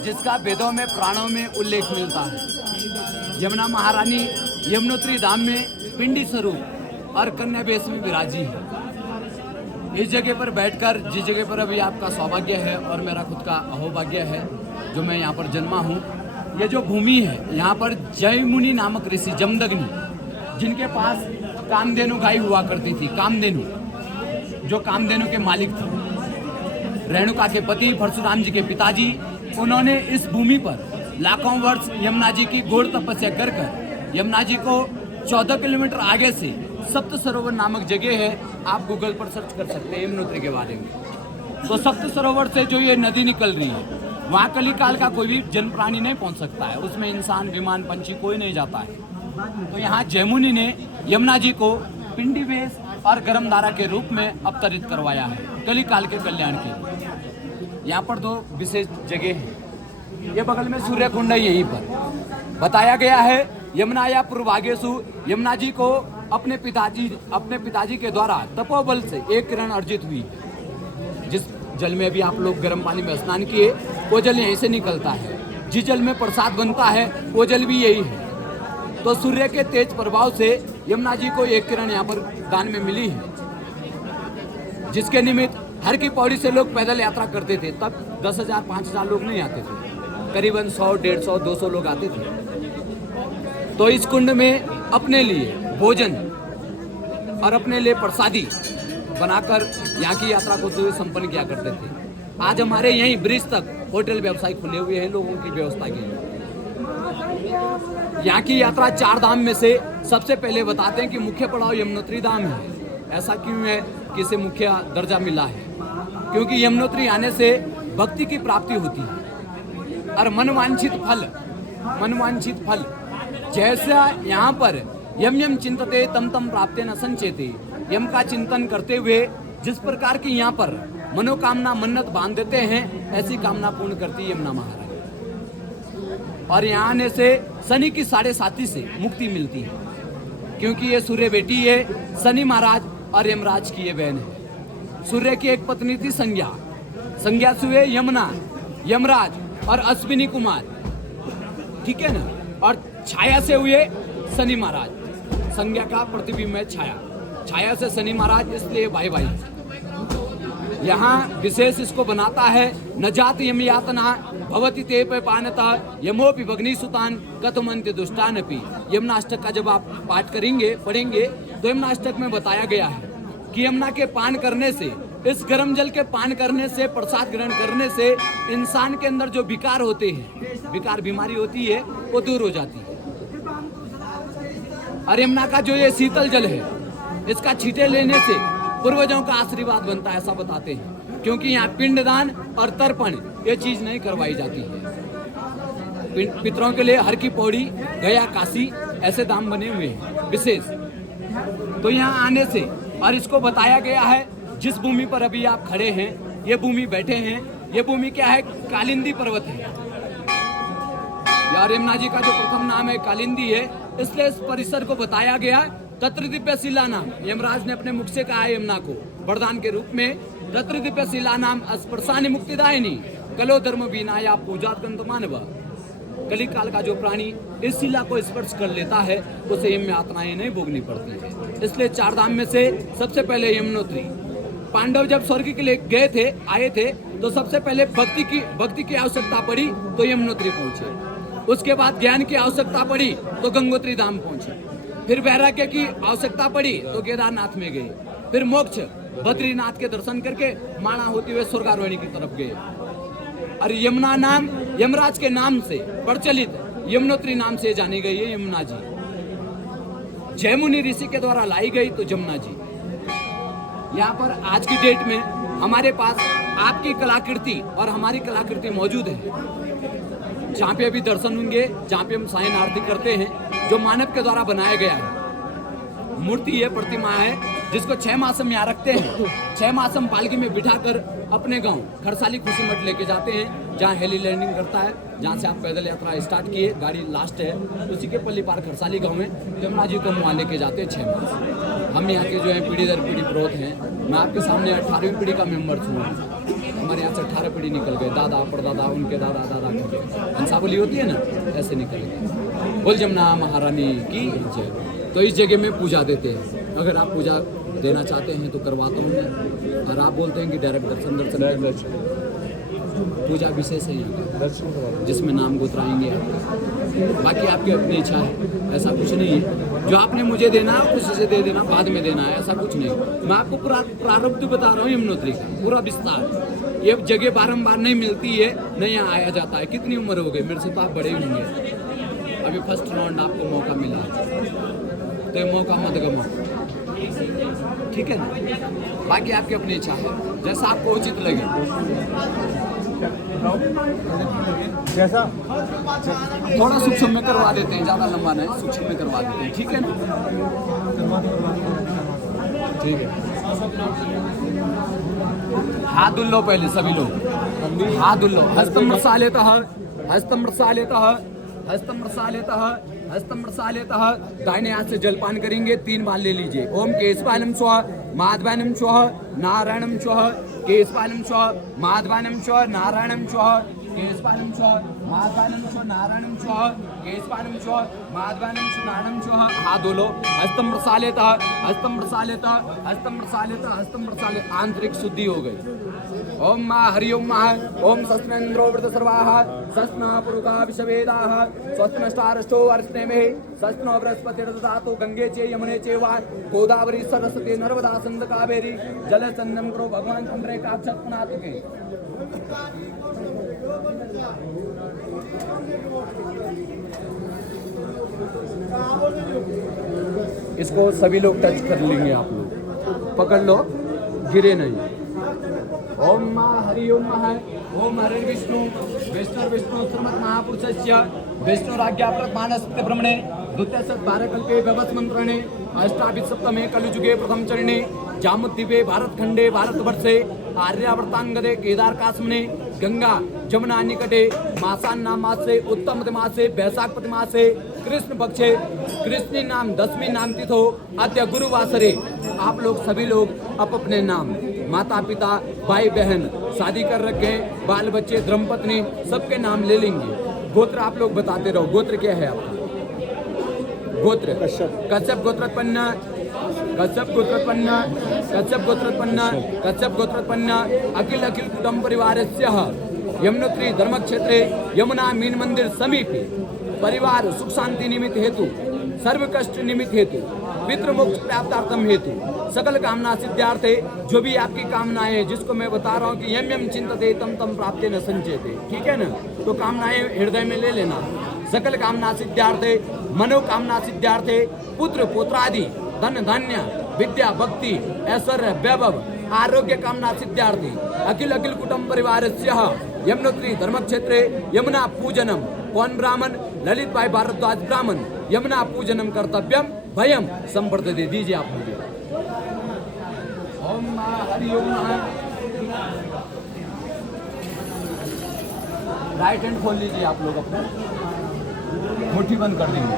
जिसका वेदों में पुराणों में उल्लेख मिलता है। यमुना महारानी यमुनोत्री धाम में पिंडी स्वरूप और कन्या वेश में विराजी है। इस जगह पर बैठकर, जिस जगह पर अभी आपका सौभाग्य है और मेरा खुद का अहोभाग्य है जो मैं यहाँ पर जन्मा हूँ, ये जो भूमि है यहाँ पर जयमुनि नामक ऋषि जमदग्नि, जिनके पास कामधेनु गाय हुआ करती थी, कामधेनु, जो कामधेनु के मालिक थे, रेणुका के पति परशुराम जी के पिताजी, उन्होंने इस भूमि पर लाखों वर्ष यमुना जी की घोर तपस्या कर यमुना जी को 14 किलोमीटर आगे से सप्त सरोवर नामक जगह है, आप गूगल पर सर्च कर सकते हैं यमुनोत्री के बारे में। तो सप्त सरोवर से जो ये नदी निकल रही है, वहाँ कलिकाल का कोई भी जन प्राणी नहीं पहुँच सकता है, उसमें इंसान, विमान, पंछी कोई नहीं जाता है। तो यहाँ जयमुनि ने यमुना जी को पिंडी वेश और गर्मधारा के रूप में अवतरित करवाया है कलिकाल के कल्याण के लिए। यहाँ पर दो विशेष जगह हैं। ये बगल में सूर्य कुंड है, यहीं पर बताया गया है यमुनाया पूर्वागेशु, यमुना जी को अपने पिताजी के द्वारा तपोबल से एक किरण अर्जित हुई। जिस जल में भी आप लोग गर्म पानी में स्नान किए, वो जल यहीं से निकलता है। जिस जल में प्रसाद बनता है, वो जल भी यही है। तो सूर्य के तेज प्रभाव से यमुना जी को एक किरण यहाँ पर दान में मिली है, जिसके निमित्त हर की पौड़ी से लोग पैदल यात्रा करते थे। तब 10,000 5,000 लोग नहीं आते थे, करीबन 100 150 200 लोग आते थे। तो इस कुंड में अपने लिए भोजन और अपने लिए प्रसादी बनाकर यहाँ की यात्रा को संपन्न किया करते थे। आज हमारे यहीं ब्रिज तक होटल व्यवसाय खुले हुए हैं लोगों की व्यवस्था के लिए। यहाँ की यात्रा 4 धाम में से सबसे पहले बताते हैं कि मुख्य पड़ाव यमुनोत्री धाम है। ऐसा क्यों है कि इसे मुख्य दर्जा मिला है? क्योंकि यमुनोत्री आने से भक्ति की प्राप्ति होती है और मनवांछित फल जैसा यहाँ पर यम यम चिंतते तम तम प्राप्ते न संचेते, यम का चिंतन करते हुए जिस प्रकार की यहाँ पर मनोकामना मन्नत बांध देते हैं, ऐसी कामना पूर्ण करती है यमुना महारानी। और यहाँ आने से शनि की 7.5 से मुक्ति मिलती है, क्योंकि ये सूर्य बेटी है, शनि महाराज और यमराज की ये बहन है। सूर्य की एक पत्नी थी संज्ञा से हुए यमुना, यमराज और अश्विनी कुमार, ठीक है ना। और छाया से हुए शनि महाराज, संज्ञा का प्रतिबिंब है छाया से शनि महाराज, इसलिए भाई भाई। यहाँ विशेष इसको बनाता है न जात यम यातना भवति ते पानता यमोपि भग्नि सुतान कथमन्त्य दुष्टानपि। यमुनाष्टक का जब आप पाठ पढ़ेंगे तो यमुनाष्टक में बताया गया है कि यमुना के पान करने से, इस गर्म जल के पान करने से, प्रसाद ग्रहण करने से इंसान के अंदर जो विकार होते हैं, विकार बीमारी होती है, वो दूर हो जाती है। और यमुना का जो ये शीतल जल है, इसका छींटे लेने से पूर्वजों का आशीर्वाद बनता है, ऐसा बताते हैं। क्योंकि यहाँ पिंडदान और तर्पण ये चीज नहीं करवाई जाती है। पितरों के लिए हर की पौड़ी, गया, काशी ऐसे धाम बने हुए हैं विशेष। तो यहाँ आने से, और इसको बताया गया है जिस भूमि पर अभी आप खड़े हैं, ये भूमि बैठे हैं, ये भूमि क्या है? कालिंदी पर्वत है। यार यमुना जी का जो प्रथम नाम है कालिंदी है, इसलिए इस परिसर को बताया गया तत्र दिव्य शिला नाम। यमराज ने अपने मुख से कहा है यमुना को वरदान के रूप में, तत्र दिव्य शिला नाम स्पर्शानि मुक्तिदायिनी कलो धर्म विनाया पूजा गंत मानव। कलिकाल का जो प्राणी इस शिला को स्पर्श कर लेता है, उसे यम यातनाएं नहीं भोगनी पड़ती है। इसलिए 4 धाम में से सबसे पहले यमुनोत्री। पांडव जब स्वर्ग के लिए आए थे तो सबसे पहले भक्ति की आवश्यकता पड़ी तो यमुनोत्री पहुंचे। उसके बाद ज्ञान की आवश्यकता पड़ी तो गंगोत्री धाम पहुंचे। फिर वैराग्य की आवश्यकता पड़ी तो केदारनाथ में गए। फिर मोक्ष बद्रीनाथ के दर्शन करके माणा होते हुए स्वर्गारोहणी की तरफ गए। और यमुना नाम यमराज के नाम से प्रचलित यमुनोत्री नाम से जानी गई है यमुना जी। जयमुनि ऋषि के द्वारा लाई गई तो जमुना जी। यहाँ पर आज की डेट में हमारे पास आपकी कलाकृति और हमारी कलाकृति मौजूद है। जहाँ पे अभी दर्शन होंगे, जहाँ पे हम सायन आरती करते हैं, जो मानव के द्वारा बनाया गया है, मूर्ति है, प्रतिमा है, जिसको 6 मास हम यहाँ रखते हैं। 6 मास हम पालकी में बिठाकर अपने गांव खरसाली खुशी मठ लेके जाते हैं, जहाँ हेली लैंडिंग करता है, जहाँ से आप पैदल यात्रा स्टार्ट किए, गाड़ी लास्ट है, उसी के पल्ली पार खरसाली गांव में यमुना जी को वहाँ लेके जाते हैं 6 मास। हम यहाँ के जो है पीढ़ी दर पीढ़ी प्रोत हैं। मैं आपके सामने 18वीं पीढ़ी का मेंबर हूँ। हमारे यहाँ से 18 पीढ़ी निकल गए, दादा परदादा उनके दादा दादा करके हंसावली होती है ना, ऐसे निकल गए। बोल जमुना महारानी की जय। तो इस जगह में पूजा देते हैं। अगर आप पूजा देना चाहते हैं तो करवाता हूँ मैं, और आप बोलते हैं कि डायरेक्ट दर्शन पूजा विशेष है यहाँ का, जिसमें नाम गोत्राएंगे आपका। बाकी आपकी अपनी इच्छा है, ऐसा कुछ नहीं है। जो आपने मुझे देना है खुशी से दे देना, बाद में देना है, ऐसा कुछ नहीं। मैं आपको पूरा प्रारब्ध बता रहा हूँ यमुनोत्री का पूरा विस्तार। ये जगह बारंबार नहीं मिलती है, नहीं यहाँ आया जाता है। कितनी उम्र हो गई मेरे से, तो आप बड़े होंगे। अभी फर्स्ट राउंड आपको मौका मिला, तो ये मौका मत गवाओ, ठीक है ना। बाकी आपकी अपनी इच्छा है, जैसा आपको उचित लगे। जैसा थोड़ा सूक्ष्म में करवा देते हैं, ज़्यादा लंबा नहीं, सूक्ष्म में करवा देते हैं, ठीक है ना। ठीक है। हाथ धुल लो पहले सभी लोग, हाथ धुल लो। हस्तम रसालेतः, हस्तम रसालेतः, हस्तम रसालेतः, हस्तम रसालेतः। दाहिने हाथ से जलपान करेंगे, 3 बार ले लीजिए। ओम केशवायनम स्वः, माधवायनम स्वः, नारायणम स्वः, केशवायनम स्वः, माधवायनम स्वः, नारायणम स्वः, केशवायनम स्वः, माधवायनम स्वः, नारायणम स्वः, केशवायनम स्वः, माधवायनम स्वः, नारायणम स्वः। हाथ धो लो। हस्तम रसालेतः, हस्तम रसालेतः, हस्तम रसालेतः, हस्तम रसालेतः। आंतरिक शुद्धि हो गई। ओम मा हरि ओम मा ओम सस्नेन्द्रो वृत सर्वाः सस्ना पुरुषा विश्ववेदाः स्वस्नष्टारष्टो वर्ष्णेमे सस्नो बृहस्पतिर्दधातु गंगे चे यमुने चैव गोदावरी सरस्वती नर्मदा सिंधु कावेरी जलसंगम करो भगवान चंद्रे काक्षत पुनातुके। इसको सभी लोग टच कर लेंगे, आप लोग पकड़ लो, गिरे नहीं। ओम मा हरि ओम मा ओम हरे विष्णु विष्णु श्रीमद महापुरुषस्य विष्णुराज्ञा मानस्ते ब्रह्मणे द्वितीय भारतकल्पे व्यवस्मंत्रणे अष्टाभिः सप्तमे कलिजुगे प्रथम चरणे जामुद्दीपे भारतखंडे भारतवर्षे आर्यावर्तांगदे केदारकाश्मने गंगा जमुना निकटे मासान्ना मासे उत्तम मासे वैशाखपति मासे कृष्ण पक्षे कृष्ण नाम 10वीं नाम तिथो अद्य गुरुवासरे। आप लोग सभी लोग अपने नाम, माता पिता भाई बहन शादी कर रखे, बाल बच्चे धर्मपत्नी सबके नाम ले लेंगे। गोत्र आप लोग बताते रहो। गोत्र क्या है आपका? गोत्र कश्यप गोत्रोत्पन्न, कश्यप गोत्रोत्पन्न, कश्यप गोत्रोत्पन्न, कश्यप गोत्रोत्पन्न। अखिल अखिल कुटुंब परिवारस्य यमुनोत्री धर्म क्षेत्रे यमुना मीन मंदिर समीपे परिवार सुख शांति निमित्त हेतु, सर्व कष्ट निमित्त हेतु, पितृ मोक्ष प्राप्तार्थम हेतु, सकल कामना सिद्धार्थे। जो भी आपकी कामनाएं हैं, जिसको मैं बता रहा हूँ कि यम यम चिंतते तम तम प्राप्ते न संचेते, ठीक है ना। तो कामनाएं हृदय में ले लेना। सकल कामना सिद्धार्थे, मनोकामना सिद्धार्थे, पुत्र पुत्रादि, धन धान्य, विद्या भक्ति, ऐश्वर्य वैभव, आरोग्य कामना सिद्धार्थी। अखिल अखिल कुटुंब परिवारस्य यमुनोत्री धर्म क्षेत्रे यमुना पूजनम। कौन ब्राह्मण? ललित भाई भारद्वाज ब्राह्मण। यमुना पूजनम कर्तव्यम भयम संवर्ध दे दीजिए आप मुझे। ओम हरि ओम। राइट हैंड खोल लीजिए आप लोग अपना, मुट्ठी बंद कर देंगे।